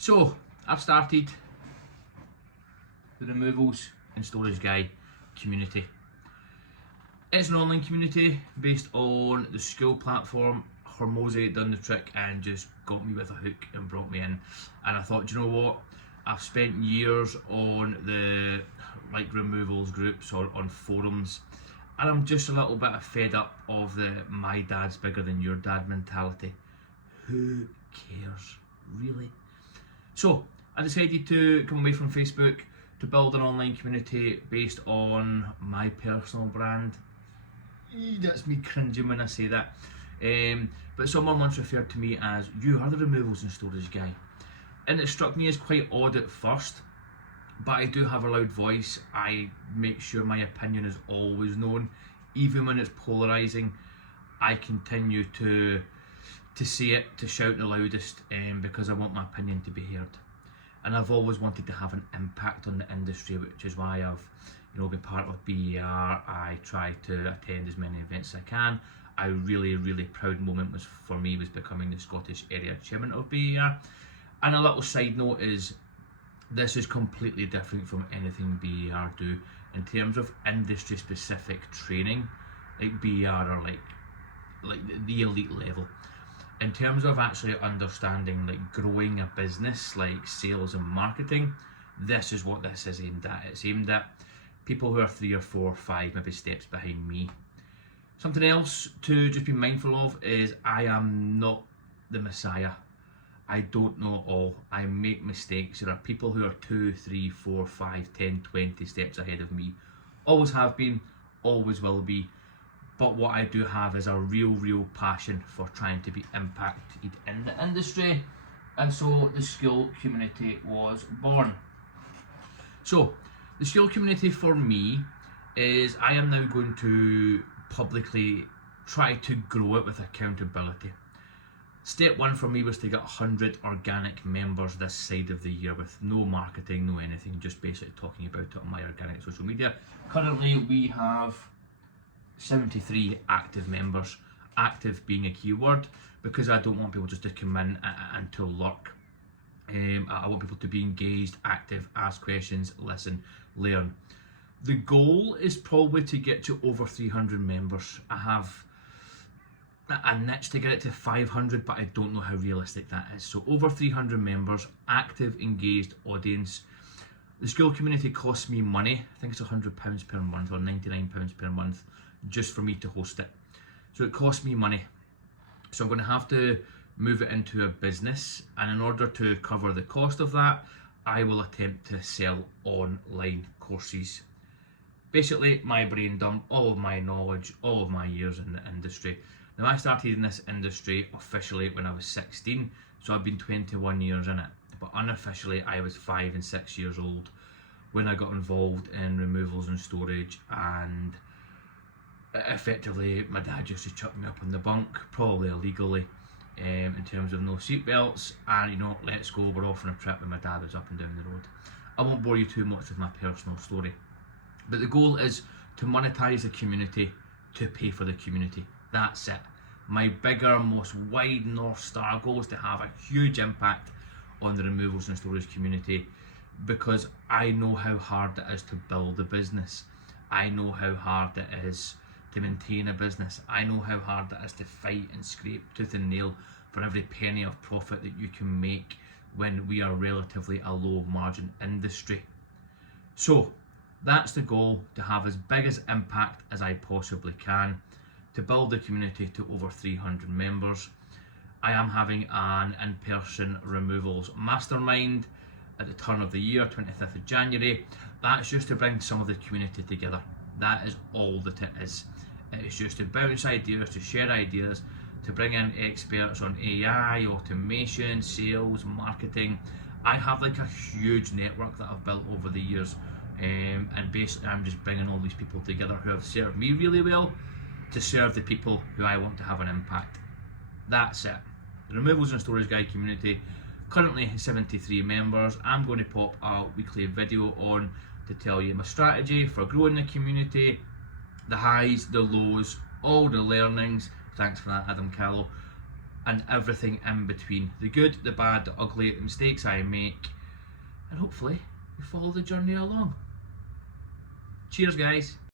So I've started the Removals and Storage Guy community. It's an online community based on the school platform. Hormozy done the trick and just got me with a hook and brought me in. And I thought, do you know what? I've spent years on the removals groups or on forums, and I'm just a little bit fed up of the my dad's bigger than your dad mentality. Who cares, really? So I decided to come away from Facebook to build an online community based on my personal brand. That's me cringing when I say that. But someone once referred to me as, "You are the Removals and Storage Guy." And it struck me as quite odd at first, but I do have a loud voice. I make sure my opinion is always known, even when it's polarising. I continue to say it, to shout the loudest, because I want my opinion to be heard. And I've always wanted to have an impact on the industry, which is why I've been part of BER. I try to attend as many events as I can. A really proud moment for me was becoming the Scottish area chairman of BER. And a little side note is, this is completely different from anything BER do in terms of industry specific training. Like BER are like the elite level. In terms of actually understanding growing a business, like sales and marketing, this is what this is aimed at. It's aimed at people who are 3 or 4 or 5 maybe steps behind me. Something else to just be mindful of is I am not the Messiah. I don't know it all. I make mistakes. There are people who are 2, 3, 4, 5, 10, 20 steps ahead of me. Always have been, always will be. But what I do have is a real passion for trying to be impacted in the industry. And so the school community was born. So the school community for me is, I am now going to publicly try to grow it with accountability. Step 1 for me was to get 100 organic members this side of the year with no marketing, no anything, just basically talking about it on my organic social media. Currently we have 73 active members, active being a keyword, because I don't want people just to come in and to lurk. I want people to be engaged, active, ask questions, listen, learn. The goal is probably to get to over 300 members. I have a niche to get it to 500, but I don't know how realistic that is. So over 300 members, active, engaged audience. The school community costs me money. I think it's £100 per month or £99 per month just for me to host it. So it costs me money. So I'm going to have to move it into a business, and in order to cover the cost of that, I will attempt to sell online courses. Basically, my brain dump, all of my knowledge, all of my years in the industry. Now, I started in this industry officially when I was 16, so I've been 21 years in it. But unofficially, I was 5 and 6 years old when I got involved in removals and storage, and effectively, my dad used to chuck me up on the bunk, probably illegally, in terms of no seatbelts, and let's go, we're off on a trip when my dad was up and down the road. I won't bore you too much with my personal story, but the goal is to monetize the community, to pay for the community. That's it. My bigger, most wide North Star goal is to have a huge impact on the removals and storage community, because I know how hard it is to build a business. I know how hard it is to maintain a business. I know how hard it is to fight and scrape tooth and nail for every penny of profit that you can make when we are relatively a low margin industry. So that's the goal, to have as big as impact as I possibly can, to build the community to over 300 members. I am having an in-person removals mastermind at the turn of the year, 25th of January. That's just to bring some of the community together. That is all that it is. It is just to bounce ideas, to share ideas, to bring in experts on AI, automation, sales, marketing. I have a huge network that I've built over the years, and basically I'm just bringing all these people together who have served me really well to serve the people who I want to have an impact. That's it. The Removals and Storage Guy community, currently 73 members. I'm going to pop a weekly video on to tell you my strategy for growing the community, the highs, the lows, all the learnings. Thanks for that, Adam Callow. and everything in between. The good, the bad, the ugly, the mistakes I make, and hopefully we follow the journey along. Cheers, guys.